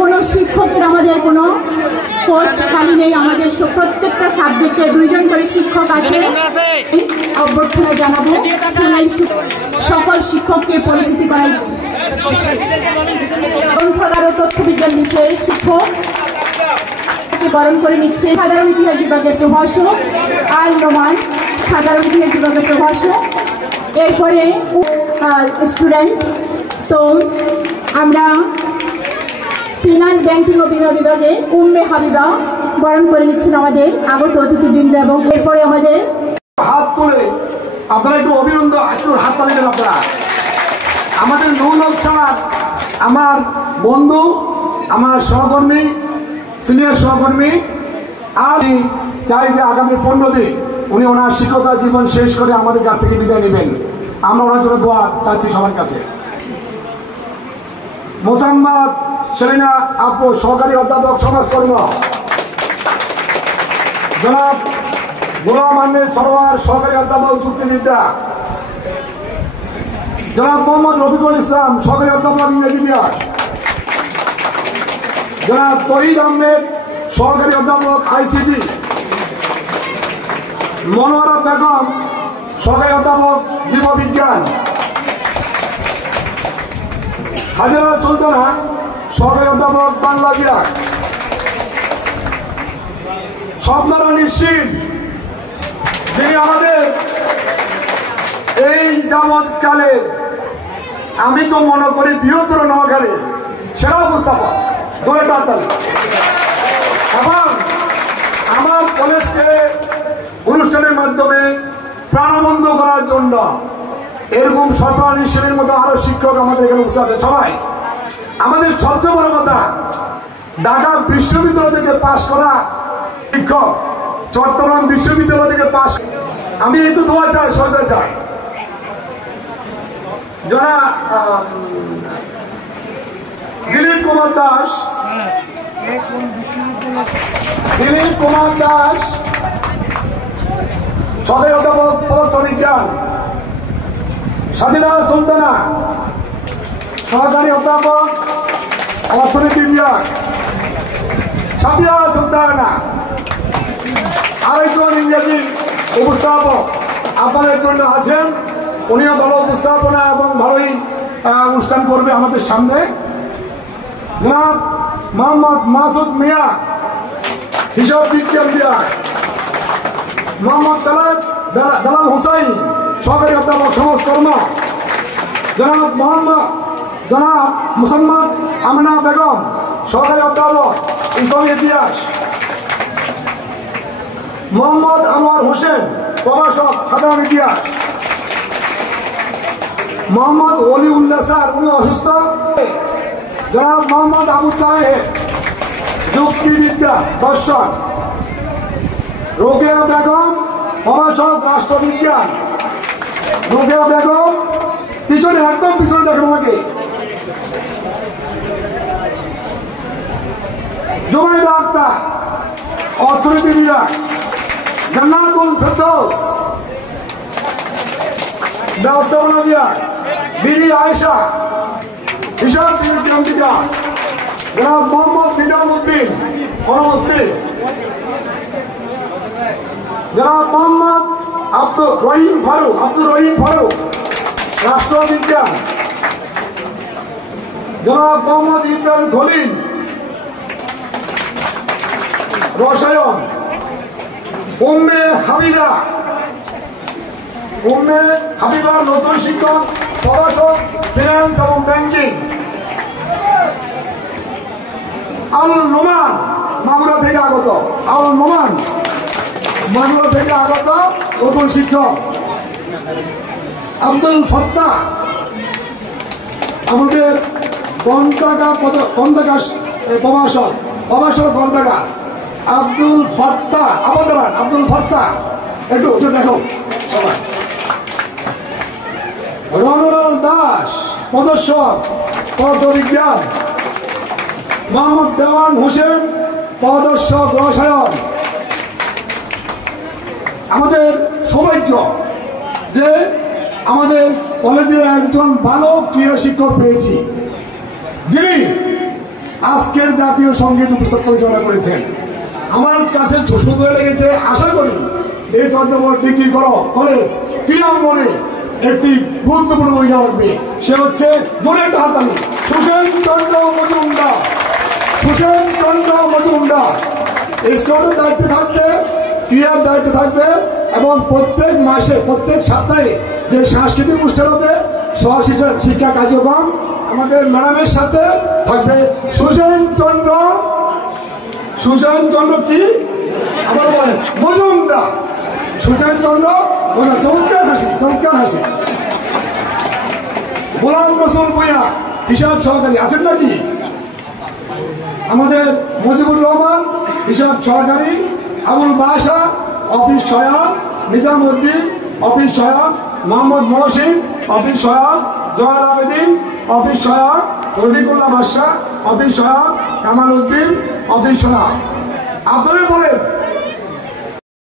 কোনো শিক্ষকের আমাদের কোনো পোস্ট খালি নেই। আমাদের প্রত্যেকটা সাবজেক্টে 2 জন করে শিক্ষক আছে। অভ্যর্থনা জানাবো সকল শিক্ষককে পরিচিতি করাই। গ্রন্থাগার ও তথ্য বিজ্ঞান বিষয়ে শিক্ষক বরণ করে নিচ্ছে সাধারণ ইতিহাস বিভাগের প্রভাষক আল নোমান, সাধারণ ইতিহাস বিভাগের প্রভাষক। এরপরে স্টুডেন্ট। তো আমরা ফিনান্স ব্যাংকিং ও বিমা বিভাগে উম্মে হাবিবা বরণ করে নিচ্ছেন আমাদের আগত অতিথিবৃন্দ। এবং এরপরে আমাদের হাত তুলে আপনারা একটু অভিনন্দন, একটু হাত তালিবেন আপনারা। আমাদের নৌলক স্যার আমার বন্ধু, আমার সহকর্মী, সিনিয়র সহকর্মী। আর চাই যে আগামী 15 দিন উনি ওনার শিক্ষকতা জীবন শেষ করে আমাদের কাছ থেকে বিদায় নেবেন। আমরা ওনার জন্য দোয়া চাচ্ছি সবার কাছে। মোসাম্মদ সেলিনা আপু, সহকারী অধ্যাপক সমাজকর্ম। জনাব গোলাম আহমেদ সরোয়ার, সহকারী অধ্যাপক যুক্তিবিদ্যা। জনাব মোহাম্মদ রফিকুল ইসলাম, সহকারী অধ্যাপক ইংরেজি বিভাগ। জনাব তহিদ আহমেদ, সহকারী অধ্যাপক আইসিটি। মনোয়ারা বেগম, সহকারী অধ্যাপক জীববিজ্ঞান। হাজারা সুলতানা, সহকারী অধ্যাপক বাংলা বিভাগ। স্বপ্নারানী শীল, যিনি আমাদের এই যাবৎকালে আমি তো মনে করি বৃহত্তর নোয়াখালীর সেরা উপস্থাপক। এবং আমার কলেজকে অনুষ্ঠানের মাধ্যমে প্রাণবন্ত করার জন্য এরকম স্বপ্নারানী শীলের মতো আরো শিক্ষক আমাদের এখানে উপস্থিত আছে। সবাই আমাদের সবচেয়ে বড় কথা, ঢাকা বিশ্ববিদ্যালয় থেকে পাশ করা শিক্ষক, চট্টগ্রাম বিশ্ববিদ্যালয় থেকে পাশ। আমি একটু দোয়া চাই, সহায়তা চাই। যারা দিলীপ কুমার দাস, সহকারী অধ্যাপক পদার্থবিজ্ঞান। স্বাধীনা সুলতানা, সহকারী অধ্যাপক অর্থনীতি বিভাগ। সাবিয়া সুলতানা, আরেকজন ইংরেজি উপস্থাপক আপনাদের জন্য আছেন। উনিও ভালো উপস্থাপনা এবং ভালোই অনুষ্ঠান করবে আমাদের সামনে। জনাব মোহাম্মদ মাসুদ মিয়া, হিসাব বিজ্ঞান বিভাগ। মোহাম্মদ বেলাল হুসাইন, সহকারী অধ্যাপক সমাজকর্ম। জনাব মুসাম্মদ আমিনা বেগম, সহকারী অধ্যাপক ইসলামী ইতিহাস। মোহাম্মদ আনোয়ার হোসেন, প্রভাষক সাধারণ ইতিহাস। মোহাম্মদ ওলিউল্লাহ স্যার, উনি অসুস্থ। জনাব মোহাম্মদ আবু তাহের, যুক্তিবিদ্যা দর্শন। রোকেয়া বেগম, প্রভাষক রাষ্ট্রবিজ্ঞান। রোকেয়া বেগম পিছনে, একদম পিছনে দেখেন আমাকে। জুবাইদা আক্তার, অর্থনীতি বিভাগ। জান্নাতুল ফেরদৌস, ব্যবস্থাপনা বিভাগ। বিবি আয়েশা, হিসাব বিজ্ঞান বিভাগ। জনাব মোহাম্মদ নিজামুদ্দিন, অনুপস্থিত। জনাব মোহাম্মদ আব্দুর রহিম ফারুক, রাষ্ট্রবিজ্ঞান। জনাব মোহাম্মদ ইব্রাহিম খলিল, রসায়ন। উম্মে হাবিবা, নতুন শিক্ষক, প্রভাষক ফিনান্স এবং ব্যাংকিং। আল নোমান, মাগুরা থেকে আগত। নতুন শিক্ষক। আব্দুল ফত্তাহ, আমাদের প্রভাষক গ্রন্থাগার। আব্দুল ফত্তাহ, একটু দেখো সবাই। রনলাল দাস, প্রদর্শক পদার্থবিজ্ঞান। মোহাম্মদ দেওয়ান হোসেন, প্রদর্শক রসায়ন। আমাদের সৌভাগ্য যে আমাদের কলেজে একজন ভালো ক্রীড়া শিক্ষক পেয়েছি, যিনি আজকের জাতীয় সঙ্গীত পরিচালনা করেছেন। আমার কাছে সুন্দর লেগেছে। আশা করি এই চট্টগ্রাম ডিগ্রি কলেজ ক্রীড়াঙ্গনে একটি গুরুত্বপূর্ণ ভূমিকা রাখবে। সে হচ্ছে জোরের হাতালি সুসেন চন্দ্র মজুমদার। সুসেন চন্দ্র মজুমদার স্কাউটের দায়িত্বে থাকবে, ক্রীড়ার দায়িত্বে থাকবে এবং প্রত্যেক মাসে প্রত্যেক সপ্তাহে যে সাংস্কৃতিক অনুষ্ঠান হবে শিক্ষা কার্যক্রম আমাদের ম্যাডামের সাথে থাকবে সুসেন চন্দ্র কি আবার বলেন মজুমদার। সুসেন চন্দ্র চমৎকার হাসি। গোলাম রসুল ভূঁইয়া হিসাব সহকারী আছেন নাকি? আমাদের মুজিবুর রহমান হিসাব সহকারী, আবুল বাসা অফিস সহায়ক, নিজামউদ্দিন অফিস সহায়ক, মোহাম্মদ মহসিন অফিস সহায়ক, জয়াল আবেদিন অফিস সহায়ক, রফিকুল্লাহ বাদশাহ অফিস সহায়ক, কামাল উদ্দিন অফিস সহায়ক। আপনারা বলেন